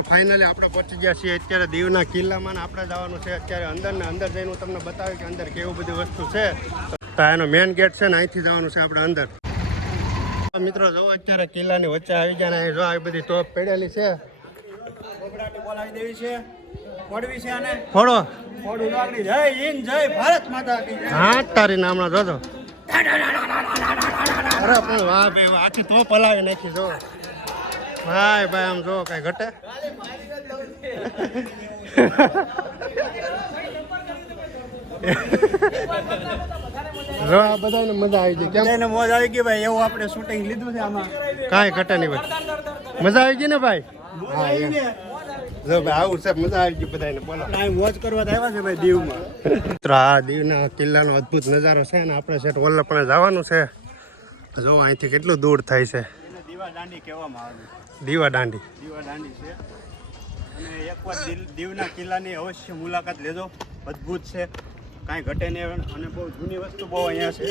Finally આપણે પહોંચી ગયા છીએ અત્યારે દીવના કિલ્લામાં આપણે જવાનું છે અત્યારે અંદર ને અંદર જઈને હું તમને બતાવ્યું કે અંદર કેવું બધી વસ્તુ છે. તો એનો મેઇન ગેટ છે ને અહીંથી જવાનું છે આપણે અંદર. મિત્રો જો અત્યારે કિલ્લાની વચ્ચે આવી ગયા ને જો આવી બધી ટોપ પડેલી છે. બોલાવી દેવી છે. ફોડવી છે અને ફોડો પડું લાગણી જય હિન્દ જય ભારત માતા કી હા તારી નામના જોજો. અરે પણ વાહ ભાઈ વાહ, આખી ટોપ હલાવી નાખી જો. ભાઈ ભાઈ આમ જો કઈ ઘટે. જો આ બધાને મજા આવી ગઈ. કેમ? મોજ આવી ગઈ ભાઈ એવું આપણે શૂટિંગ લીધું છે આમાં. કાંઈ ઘટે નહીં ભાઈ. મજા આવી ગઈ ને ભાઈ? હા. જો ભાઈ આવું છે મજા આવી ગઈ બધાને બોલો. મોજ કરવા આવ્યા છે ભાઈ દીવમાં. મિત્રો આ દીવના કિલ્લાનો અદ્ભુત નજારો છે ને આપણે સેટ વલ્લભપણે જવાનું છે. જો અહીંથી કેટલું દૂર થાય છે. દીવા દાંડી કહેવામાં આવે. દીવા દાંડી. દીવા દાંડી છે. અને એકવાર દીવના કિલ્લાની અવશ્ય મુલાકાત લેજો. અદ્ભુત છે. કાંઈ ઘટે નહીં અને બહુ જૂની વસ્તુ બહુ અહીંયા છે.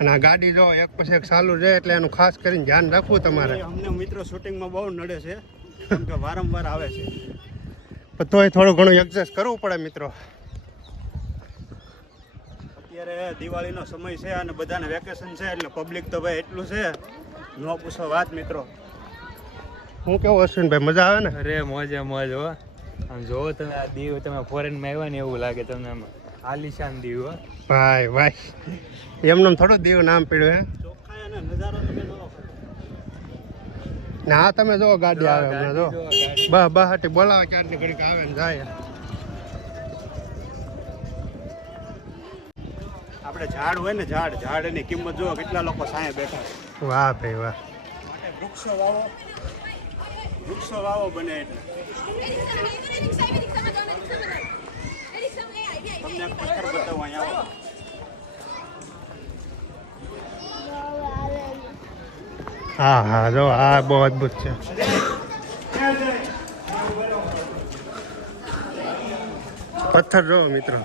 અને આ ગાડી જો એક પછી એક ચાલુ રહે એટલે એનું ખાસ કરીને ધ્યાન રાખવું તમારે. અમને મિત્રો શૂટિંગમાં બહુ નડે છે. કેમ કે વારંવાર આવે છે. પણ તોય થોડું ઘણું એડજસ્ટ કરવું પડે મિત્રો. અત્યારે દિવાળીનો સમય છે અને બધાને વેકેશન છે એટલે પબ્લિક તો ભાઈ એટલું છે. ન પૂછો વાત મિત્રો. હું કેવું અશ્વિનભાઈ મજા આવે ને? અરે મોજે મોજ હો. આમ જોવો તમે આ દીવ તમે ફોરેનમાં આવ્યા ને એવું લાગે તમને આમ આલિશાન દીવ હો. ભાઈ ભાઈ. એમને થોડો દીવ નામ પડ્યું હે? નજારો તમે ને આ તમે જો ગાડી આવે હમણાં જો. બસ બહાટી બોલાવે ક્યારની ઘડીક આવે ને જાય. આપણે ઝાડ હોય ને ઝાડ ઝાડ એની કિંમત જોવો કેટલા લોકો સામે બેઠા છે. વાહ ભાઈ વાહ. વૃક્ષો વાવો વૃક્ષો વાવો બને એટલે. તમને પથ્થર બતાવું અહીંયા આવો. હા હા જો આ બહુ અદ્ભુત છે. પથ્થર જો મિત્રો.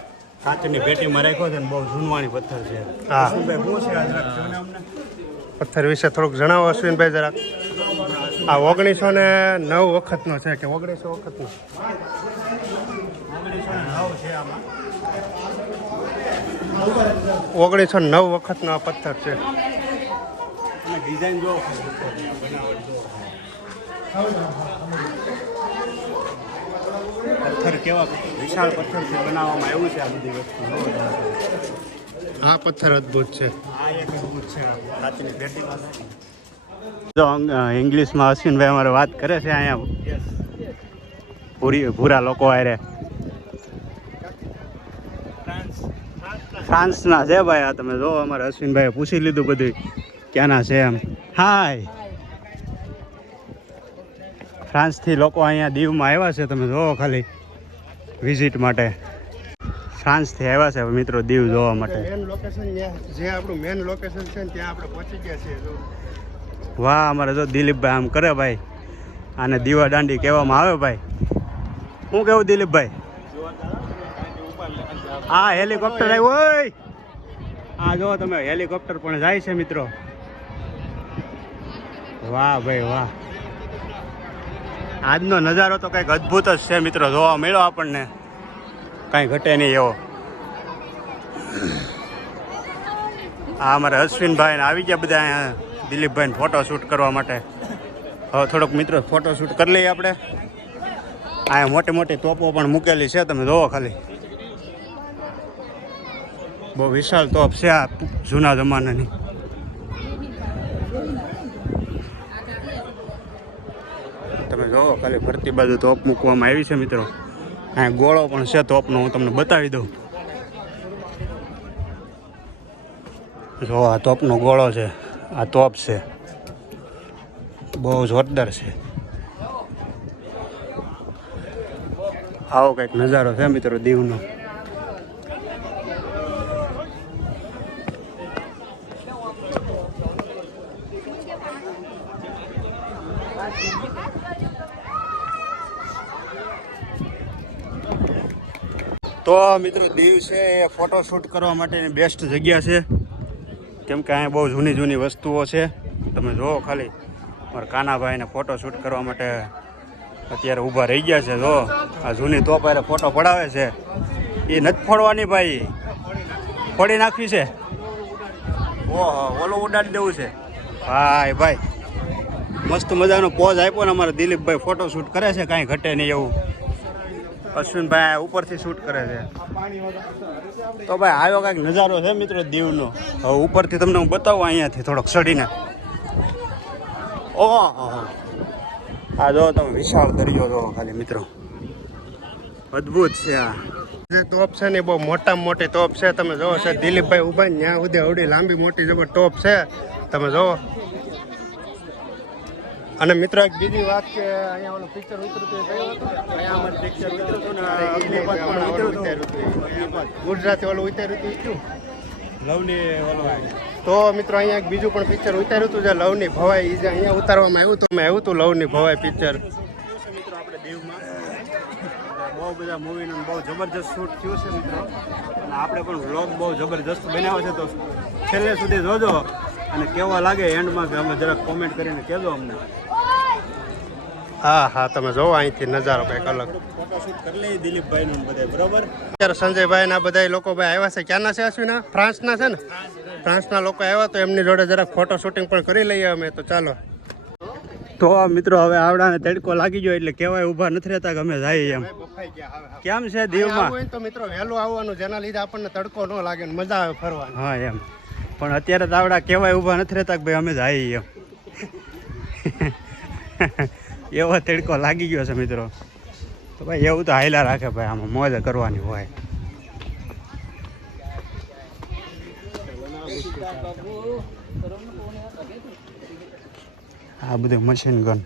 કાચની પેટીમાં રાખ્યો છે ને બહુ જૂનવાણી પથ્થર છે. હા. શું ભાઈ શું છે અમને? પથ્થર વિશે થોડુંક જણાવો અશ્વિનભાઈ જરાક આ ઓગણીસો ને નવ વખતનો છે કે ઓગણીસો વખતનો? ઓગણીસો નવ છે વખતનો આ પથ્થર છે. ડિઝાઇન પથ્થર કેવા વિશાળ પથ્થરથી બનાવવામાં આવ્યું છે આ બધી વસ્તુ. આ પથ્થર અદ્ભુત છે. આ એક જો ઇંગ્લિશમાં અશ્વિનભાઈ અમારે વાત કરે છે અહીંયા. ભૂરી ભૂરા લોકો આરે ફ્રાન્સના છે ભાઈ આ તમે જો, અમારે અશ્વિનભાઈએ પૂછી લીધું બધું ક્યાંના છે એમ. હાય. ફ્રાન્સથી લોકો અહીંયા દીવમાં આવ્યા છે, તમે જોવો ખાલી. વિઝિટ માટે. ફ્રાન્સથી આવ્યા છે મિત્રો દીવ જોવા માટે. મેન લોકેશન જે આપણું મેન લોકેશન છે ત્યાં આપણે પહોંચી ગયા છીએ વાહ અમારે જો દિલીપભાઈ આમ કરે ભાઈ. આને દીવા દાંડી કહેવામાં આવે ભાઈ. શું કેવું દિલીપભાઈ? હા હેલિકોપ્ટર આવ્યું ઓય! હા જો તમે હેલિકોપ્ટર પણ જાય છે મિત્રો. વાહ ભાઈ વાહ. આજનો નજારો તો કંઈક અદ્ભુત જ છે મિત્રો જોવા મળ્યો આપણને. કાંઈ ઘટે નહીં એવો. આ અમારે અશ્વિનભાઈ આવી ગયા બધા અહીંયા, દિલીપભાઈને ફોટો શૂટ કરવા માટે. હવે થોડોક મિત્રો ફોટો શૂટ કરી લઈએ આપણે. અહીંયા મોટી મોટી તોપો પણ મૂકેલી છે, તમે જોવો ખાલી. બહુ વિશાળ તોપ છે આ જૂના જમાનાની. તમે જોવો ખાલી ફરતી બાજુ તોપ મૂકવામાં આવી છે મિત્રો. અહીંયા ગોળો પણ છે તોપનો હું તમને બતાવી દઉં. જો, આ તોપનો ગોળો છે. આ તોપ છે. બહુ જોરદાર છે. આવો કંઈક નજારો છે મિત્રો, દીવનો. તો મિત્રો દીવ છે, એ ફોટોશૂટ કરવા માટેની બેસ્ટ જગ્યા છે. કેમ કે અહીંયા બહુ જૂની જૂની વસ્તુઓ છે. તમે જુઓ ખાલી મારા કાનાભાઈને ફોટો શૂટ કરવા માટે અત્યારે ઊભા રહી ગયા છે જો આ જૂની તોપ પહેલાં ફોટો પડાવે છે. એ નથી ફોડવાની ભાઈ. ફોડી નાખવી છે. ઓહો, ઓલો ઉડાડી દેવું છે. ભાઈ ભાઈ. મસ્ત મજાનો પોઝ આપ્યો ને અમારા દિલીપભાઈ ફોટો શૂટ કરે છે, કાંઈ ઘટે નહીં એવું. અશ્વિનભાઈ ઉપરથી શૂટ કરે છે. તો ભાઈ આવ્યો કાંઈક નજારો છે મિત્રો દીવનો? હવે ઉપરથી તમને હું બતાવું અહીંયાથી થોડોક સડીને ઓહો આ જો તમે વિશાળ દરિયો જો ખાલી મિત્રો. અદ્ભુત છે આ. જે તોપ છે ને બહુ મોટામાં મોટી તોપ છે. તમે જોવો છે, દિલીપભાઈ ઊભા ત્યાં સુધી અવડી લાંબી મોટી જબર ટોપ છે. તમે જોવો. અને મિત્રો એક બીજી વાત કે અહીંયા ઓલું પિક્ચર ઉતર્યું હતું કયું હતું? અહીંયા અમારે પિક્ચર ઉતર્યું હતું ને પણ ઉતર્યું હતું. ગુજરાતે ઓલું ઉતાર્યું હતું કયું? લવની ઓલું તો મિત્રો અહીંયા એક બીજું પણ પિક્ચર ઉતાર્યું હતું જે લવની ભવાઈ જે અહીંયા ઉતારવામાં આવ્યું હતું મેં આવ્યું હતું લવની ભવાઈ પિક્ચર મિત્રો આપણે દીવમાં બહુ બધા મૂવીનું બહુ જબરજસ્ત શૂટ થયું છે મિત્રો અને આપણે પણ વ્લોગ બહુ જબરજસ્ત બનાવ્યો છે તો છેલ્લે સુધી જોજો અને કેવા લાગે એન્ડમાં કે અમે જરાક કોમેન્ટ કરીને કહેજો અમને. હા હા તમે જોવો અહીંથી નજારો કંઈક અલગ. ફોટોશૂટ કરી લઈએ દિલીપભાઈનું બધા બરોબર? અત્યારે સંજયભાઈ ના બધા લોકો ભાઈ આવ્યા છે. ક્યાંના છે અશ્વિના? ફ્રાન્સના છે ને? ફ્રાન્સના લોકો આવ્યા તો એમની જોડે જરાક ફોટો શૂટિંગ પણ કરી લઈએ અમે તો ચાલો. તો મિત્રો હવે આવડાને તડકો લાગી ગયો એટલે કહેવાય ઊભા નથી રહેતા કે અમે જઈએ એમ. કેમ છે દીવમાં? તો મિત્રો વહેલું આવવાનું જેના લીધે આપણને તડકો ન લાગે મજા આવે ફરવાની. હા એમ. પણ અત્યારે દાવડા કહેવાય, ઊભા નથી રહેતા ભાઈ અમે જાય એમ. એવો તડકો લાગી ગયો છે મિત્રો. તો ભાઈ એવું તો હાયલા રાખે ભાઈ, આમાં મોજ કરવાની હોય. આ બધું મશીન ગન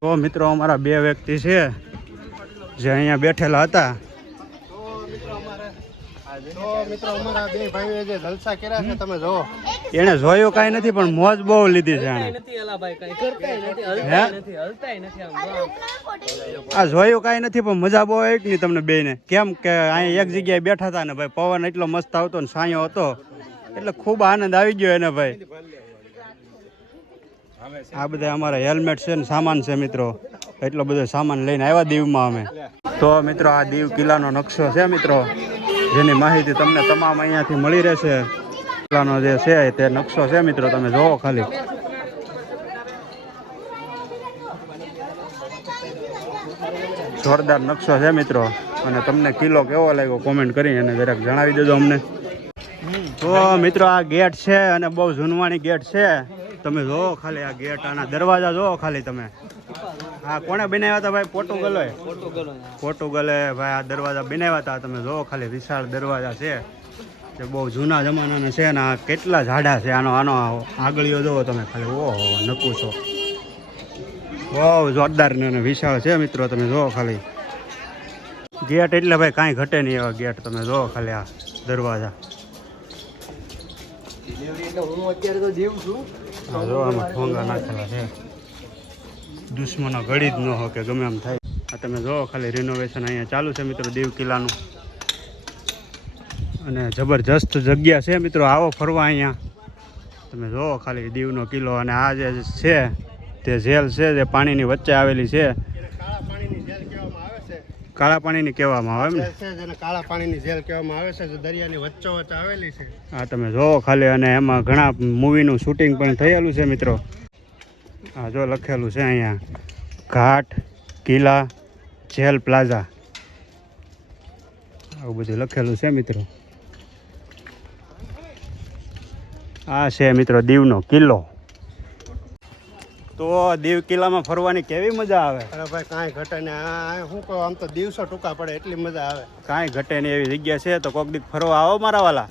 તો મિત્રો, અમારા બે વ્યક્તિ છે, જે અહીંયા બેઠેલા હતા તો મિત્રો અમારા બે ભાઈઓએ જે જલસા કર્યા છે તમે જોવો એને જોયું કાંઈ નથી પણ મોજ બહુ લીધી છે આ જોયું કાંઈ નથી પણ મજા બહુ આવી ની નહીં તમને બેને કેમ કે અહીંયા એક જગ્યાએ બેઠા હતા ને ભાઈ પવન એટલો મસ્ત આવતો ને સાયો હતો. એટલે ખૂબ આનંદ આવી ગયો એને ભાઈ. આ બધા અમારા હેલ્મેટ છે ને સામાન છે મિત્રો. એટલો બધો સામાન લઈને આવ્યા દીવમાં અમે. તો મિત્રો આ દીવ કિલ્લાનો નકશો છે મિત્રો. જેની માહિતી તમને તમામ અહીંયાથી મળી રહેશે. કિલ્લાનો જે છે તે નકશો છે મિત્રો, તમે જોવો ખાલી. જોરદાર નકશો છે મિત્રો, અને તમને કિલ્લો કેવો લાગ્યો કોમેન્ટ કરી અને જરાક જણાવી દેજો અમને. તો મિત્રો, આ ગેટ છે અને બહુ જૂનવાણી ગેટ છે. તમે જોવો ખાલી આ ગેટ, આના દરવાજા જોવો ખાલી તમે. હા કોણે બનાવ્યા હતા ભાઈ? પોર્ટુગલોએ પોર્ટુગલે ભાઈ આ દરવાજા બનાવ્યા હતા. તમે જોવો ખાલી વિશાળ દરવાજા છે. જે બહુ જૂના જમાનાના છે ને આ કેટલા ઝાડા છે. આનો આનો આગળીઓ જોવો તમે ખાલી ઓહો નકુશો બહુ જોરદાર ને અને વિશાળ છે મિત્રો તમે જોવો ખાલી. ગેટ એટલે ભાઈ કાંઈ ઘટે નહીં એવા ગેટ તમે જોવો ખાલી આ દરવાજા. હા જો આમાં ઠોંગા નાખેલા છે. દુશ્મનો ઘડી જ ન હો કે ગમે એમ થાય. આ તમે જોવો ખાલી રિનોવેશન અહીંયા ચાલુ છે મિત્રો દીવ કિલ્લાનું. અને જબરજસ્ત જગ્યા છે મિત્રો આવો ફરવા અહીંયા. તમે જોવો ખાલી દીવનો કિલ્લો અને આ જે છે તે ઝેલ છે જે પાણીની વચ્ચે આવેલી છે. કાળા પાણીની કહેવામાં આવે છે કાળા પાણીની કહેવામાં ને કાળા પાણીની જેલ કહેવામાં આવે છે જે દરિયાની વચ્ચોવચ્ચ આવેલી છે. આ તમે જોવો ખાલી અને એમાં ઘણા મૂવીનું શૂટિંગ પણ થયેલું છે મિત્રો. આ જો લખેલું છે અહીંયા. ઘાટ કિલ્લા જેલ પ્લાઝા. આવું બધું લખેલું છે મિત્રો. આ છે મિત્રો દીવનો કિલ્લો. તો દીવ કિલ્લામાં ફરવાની કેવી મજા આવે? અરે ભાઈ કાંઈ ઘટે ને આ શું કહું આમ તો દિવસો ટૂંકા પડે એટલી મજા આવે. કાંઈ ઘટે નહીં એવી જગ્યા છે તો કોક દીક ફરવા આવો મારા વાલા.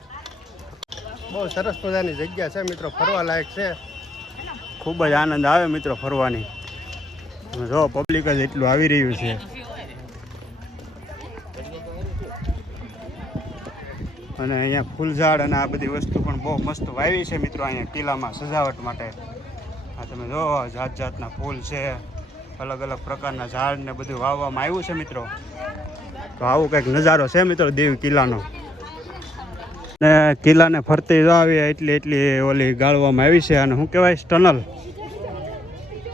બહુ સરસ મજાની જગ્યા છે મિત્રો ફરવા લાયક છે. ખૂબ જ આનંદ આવે મિત્રો ફરવાની. જો પબ્લિક જ એટલું આવી રહ્યું છે. અને અહીંયા ફૂલઝાડ અને આ બધી વસ્તુ પણ બહુ મસ્ત વાવી છે મિત્રો અહીંયા કિલ્લામાં સજાવટ માટે. આ તમે જો જાત જાતના ફૂલ છે. અલગ અલગ પ્રકારના ઝાડ ને બધું વાવવામાં આવ્યું છે મિત્રો. તો આવું કંઈક નજારો છે મિત્રો દેવ કિલ્લાનો. ને કિલ્લાને ફરતી આવી એટલી એટલી ઓલી ગાળવામાં આવી છે અને શું કહેવાય ટનલ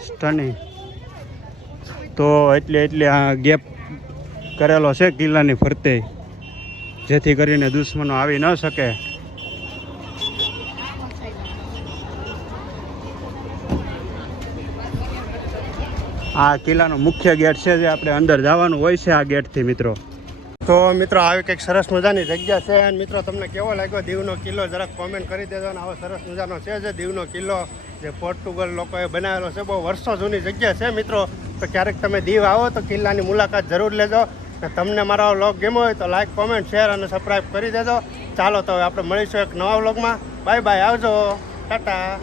સ્ટનિંગ તો એટલે એટલે આ ગેપ કરેલો છે કિલ્લાની ફરતે, જેથી કરીને દુશ્મનો આવી ન શકે. આ કિલ્લાનો મુખ્ય ગેટ છે જે આપણે અંદર જવાનું હોય છે આ ગેટથી, મિત્રો. તો મિત્રો, આવી કંઈક સરસ મજાની જગ્યા છે અને મિત્રો, તમને કેવો લાગ્યો? દીવનો કિલ્લો જરાક કોમેન્ટ કરી દેજો અને આવો સરસ મજાનો છે જે દીવનો કિલ્લો જે પોર્ટુગલ લોકોએ બનાવેલો છે. બહુ વર્ષો જૂની જગ્યા છે મિત્રો. તો ક્યારેક તમે દીવ આવો તો કિલ્લાની મુલાકાત જરૂર લેજો. તમને મારો વ્લોગ ગમ્યો હોય તો લાઇક કોમેન્ટ શેર અને સબસ્ક્રાઈબ કરી દેજો. ચાલો તો હવે આપણે મળીશું એક નવા વ્લોગમાં. બાય બાય આવજો. ટાટા